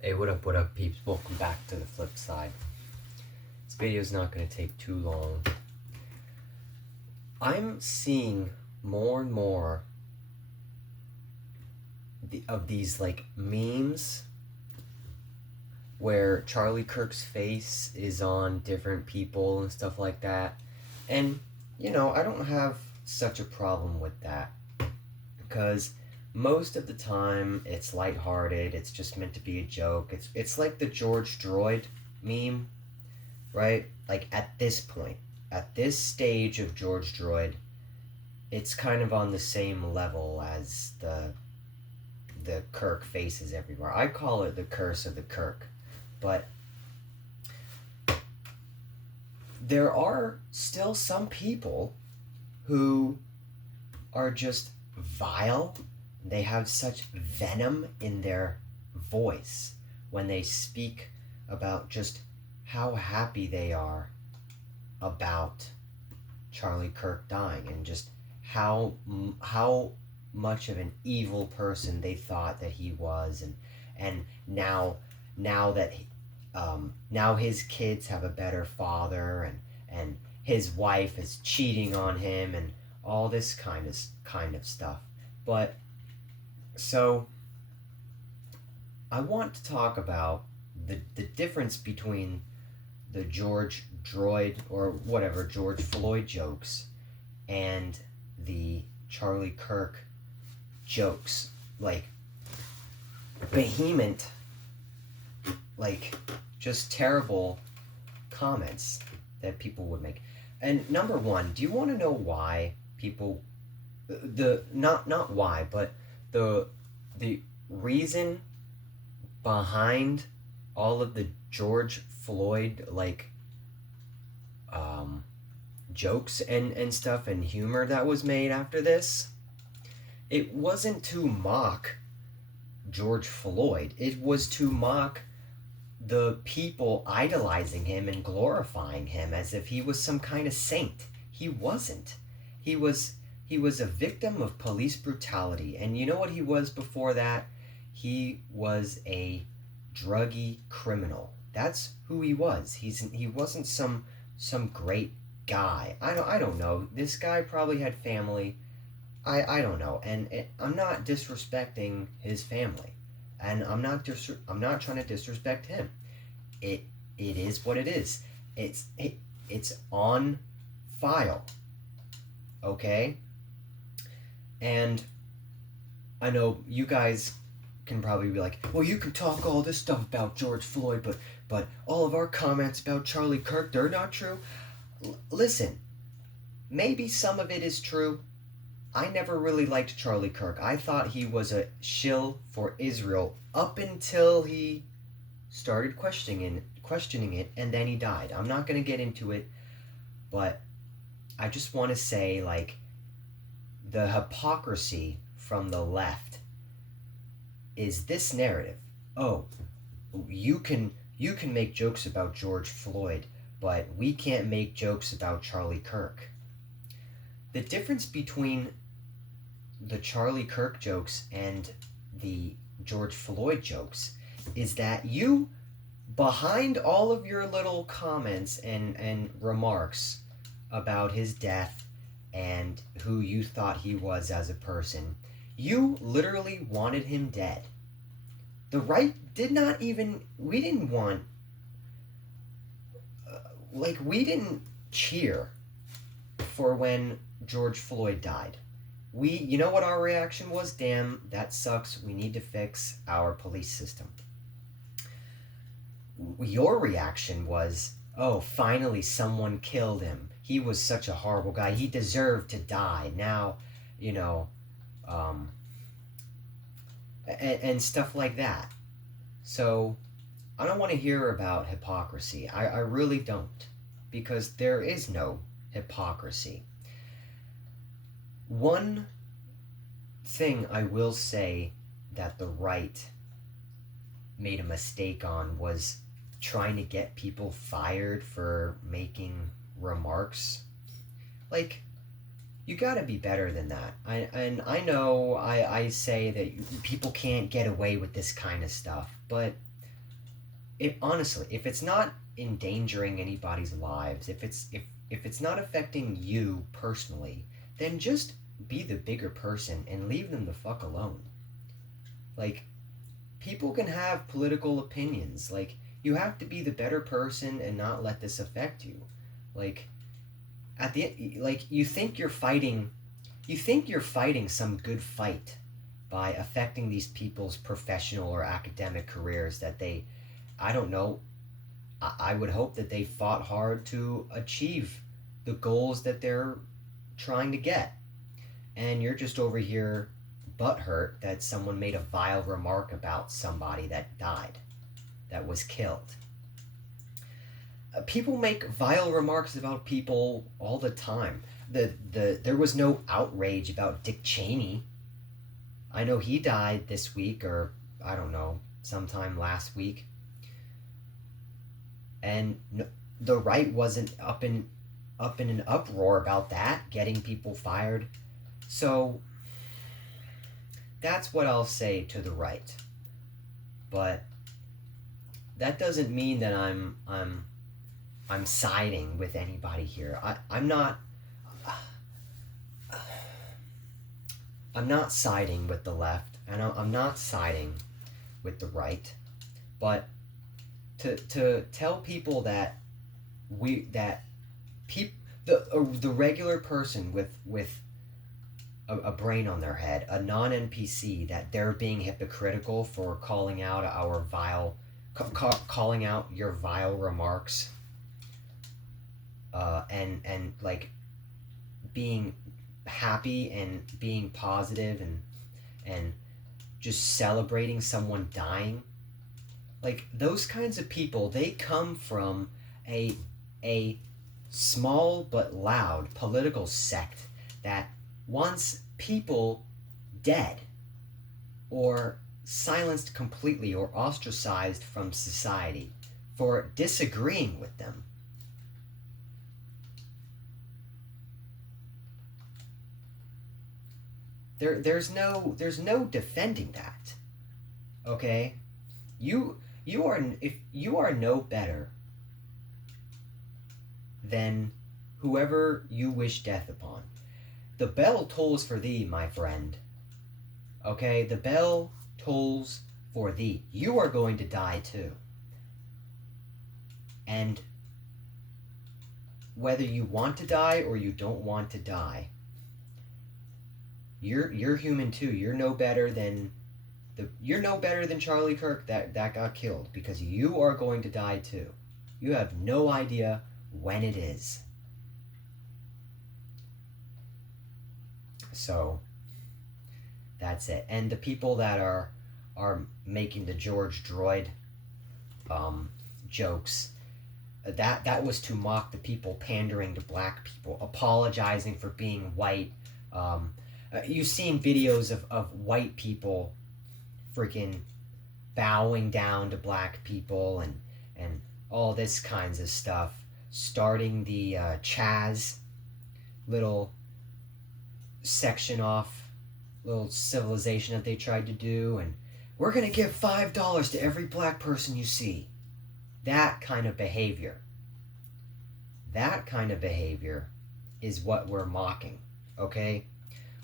Hey, what up, peeps? Welcome back to the flip side. This video is not going to take too long. I'm seeing more and more of these like memes where Charlie Kirk's face is on different people and stuff like that. And, I don't have such a problem with that because most of the time it's lighthearted, it's just meant to be a joke. It's like the George Droid meme, right? Like at this stage of George Droid, it's kind of on the same level as the Kirk faces everywhere. I call it the curse of the Kirk. But there are still some people who are just vile. They have such venom in their voice when they speak about just how happy they are about Charlie Kirk dying, and just how much of an evil person they thought that he was, and now that now his kids have a better father, and his wife is cheating on him, and all this kind of stuff. But so I want to talk about the difference between the George Droid, or whatever, George Floyd jokes, and the Charlie Kirk jokes. Like, vehement, like, just terrible comments that people would make. And number one, do you want to know why people, not why, but the reason behind all of the George Floyd, like, jokes and stuff and humor that was made after this? It wasn't to mock George Floyd. It was to mock the people idolizing him and glorifying him as if he was some kind of saint. He wasn't. He was a victim of police brutality. And you know what he was before that? He was a druggy criminal. That's who he was. He wasn't some great guy. I don't know. This guy probably had family. I don't know. And I'm not disrespecting his family. And I'm not trying to disrespect him. It is what it is. It's on file. Okay? And I know you guys can probably be like, well, you can talk all this stuff about George Floyd, but all of our comments about Charlie Kirk, they're not true. Listen, maybe some of it is true. I never really liked Charlie Kirk. I thought he was a shill for Israel up until he started questioning it, and then he died. I'm not going to get into it, but I just want to say, like, the hypocrisy from the left is this narrative. Oh, you can make jokes about George Floyd, but we can't make jokes about Charlie Kirk. The difference between the Charlie Kirk jokes and the George Floyd jokes is that you, behind all of your little comments and remarks about his death and who you thought he was as a person, you literally wanted him dead. The right did not even, we didn't want, we didn't cheer for when George Floyd died. You know what our reaction was? Damn, that sucks. We need to fix our police system. Your reaction was, oh, finally someone killed him. He was such a horrible guy. He deserved to die. Now, and stuff like that. So, I don't want to hear about hypocrisy. I really don't. Because there is no hypocrisy. One thing I will say that the right made a mistake on was trying to get people fired for making remarks. Like, you gotta be better than that. I know I say that people can't get away with this kind of stuff, but if honestly, if it's not endangering anybody's lives, if it's not affecting you personally, then just be the bigger person and leave them the fuck alone. Like, people can have political opinions. Like, you have to be the better person and not let this affect you. Like, at the like you think you're fighting some good fight by affecting these people's professional or academic careers that they, I don't know, I would hope that they fought hard to achieve the goals that they're trying to get. And you're just over here butthurt that someone made a vile remark about somebody that died, that was killed. People make vile remarks about people all the time. There was no outrage about Dick Cheney. I know he died this week, or I don't know, sometime last week. And the right wasn't up in an uproar about that, getting people fired. So that's what I'll say to the right. But that doesn't mean that I'm siding with anybody here. I'm not siding with the left, and I'm not siding with the right. But to tell people that the regular person with a brain on their head, a non NPC, that they're being hypocritical for calling out our vile, calling out your vile remarks, and like being happy and being positive and just celebrating someone dying. Like, those kinds of people, they come from a small but loud political sect that wants people dead or silenced completely or ostracized from society for disagreeing with them. There's no defending that. Okay? If you are no better than whoever you wish death upon. The bell tolls for thee, my friend. Okay? The bell tolls for thee. You are going to die too. And whether you want to die or you don't want to die, you're human too. You're no better than Charlie Kirk that got killed, because you are going to die too. You have no idea when it is. So that's it. And the people that are making the George Droid jokes, that was to mock the people pandering to black people, apologizing for being white. You've seen videos of white people freaking bowing down to black people and all this kinds of stuff, starting the Chaz little section off, little civilization that they tried to do, and we're going to give $5 to every black person you see. That kind of behavior is what we're mocking, okay?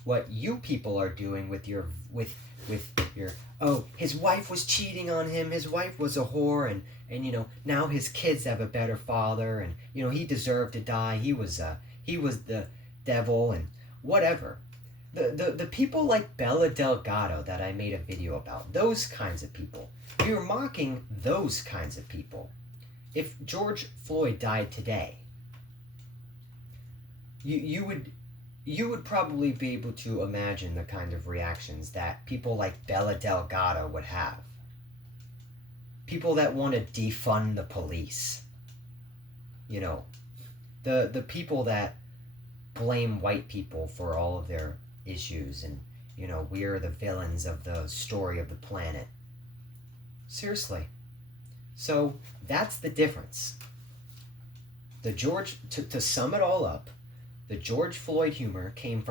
What you people are doing with your oh, his wife was cheating on him, his wife was a whore, and you know, now his kids have a better father, and you know, he deserved to die, he was the devil, and whatever. The people like Bella Delgado that I made a video about, those kinds of people, we were mocking those kinds of people. If George Floyd died today, you would probably be able to imagine the kind of reactions that people like Bella Delgado would have. People that want to defund the police. You know, the people that blame white people for all of their issues, and, you know, we're the villains of the story of the planet. Seriously. So that's the difference. To sum it all up, the George Floyd humor came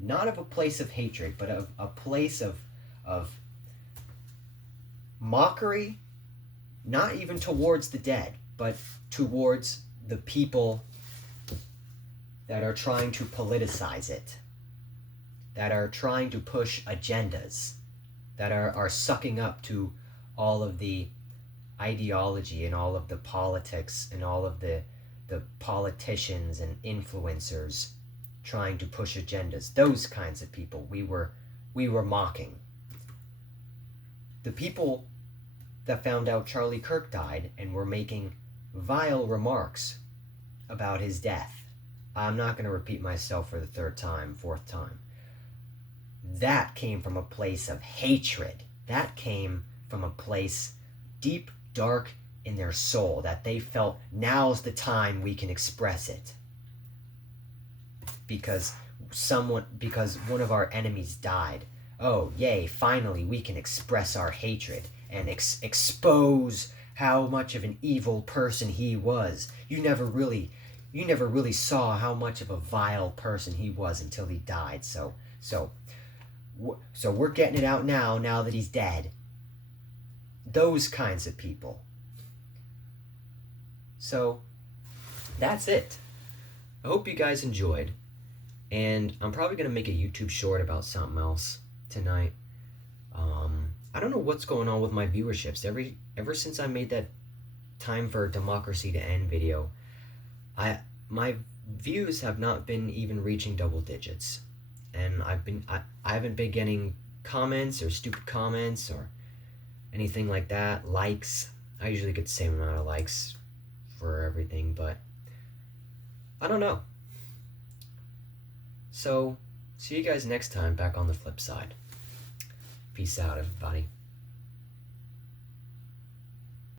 not of a place of hatred, but of a place of mockery not even towards the dead, but towards the people that are trying to politicize it, that are trying to push agendas, that are sucking up to all of the ideology and all of the politics and all of the politicians and influencers trying to push agendas. Those kinds of people we were mocking. The people that found out Charlie Kirk died and were making vile remarks about his death. I'm not going to repeat myself for the third time, fourth time. That came from a place of hatred. That came from a place deep, dark in their soul, that they felt now's the time we can express it. Because one of our enemies died. Oh, yay, finally we can express our hatred and expose how much of an evil person he was. You never really saw how much of a vile person he was until he died. So we're getting it out now that he's dead. Those kinds of people. So that's it. I hope you guys enjoyed. And I'm probably going to make a YouTube short about something else tonight. I don't know what's going on with my viewerships. Ever since I made that Time for Democracy to End video, my views have not been even reaching double digits. And I haven't been getting comments or stupid comments or anything like that. Likes. I usually get the same amount of likes for everything, but I don't know. So, see you guys next time back on the flip side. Peace out, everybody.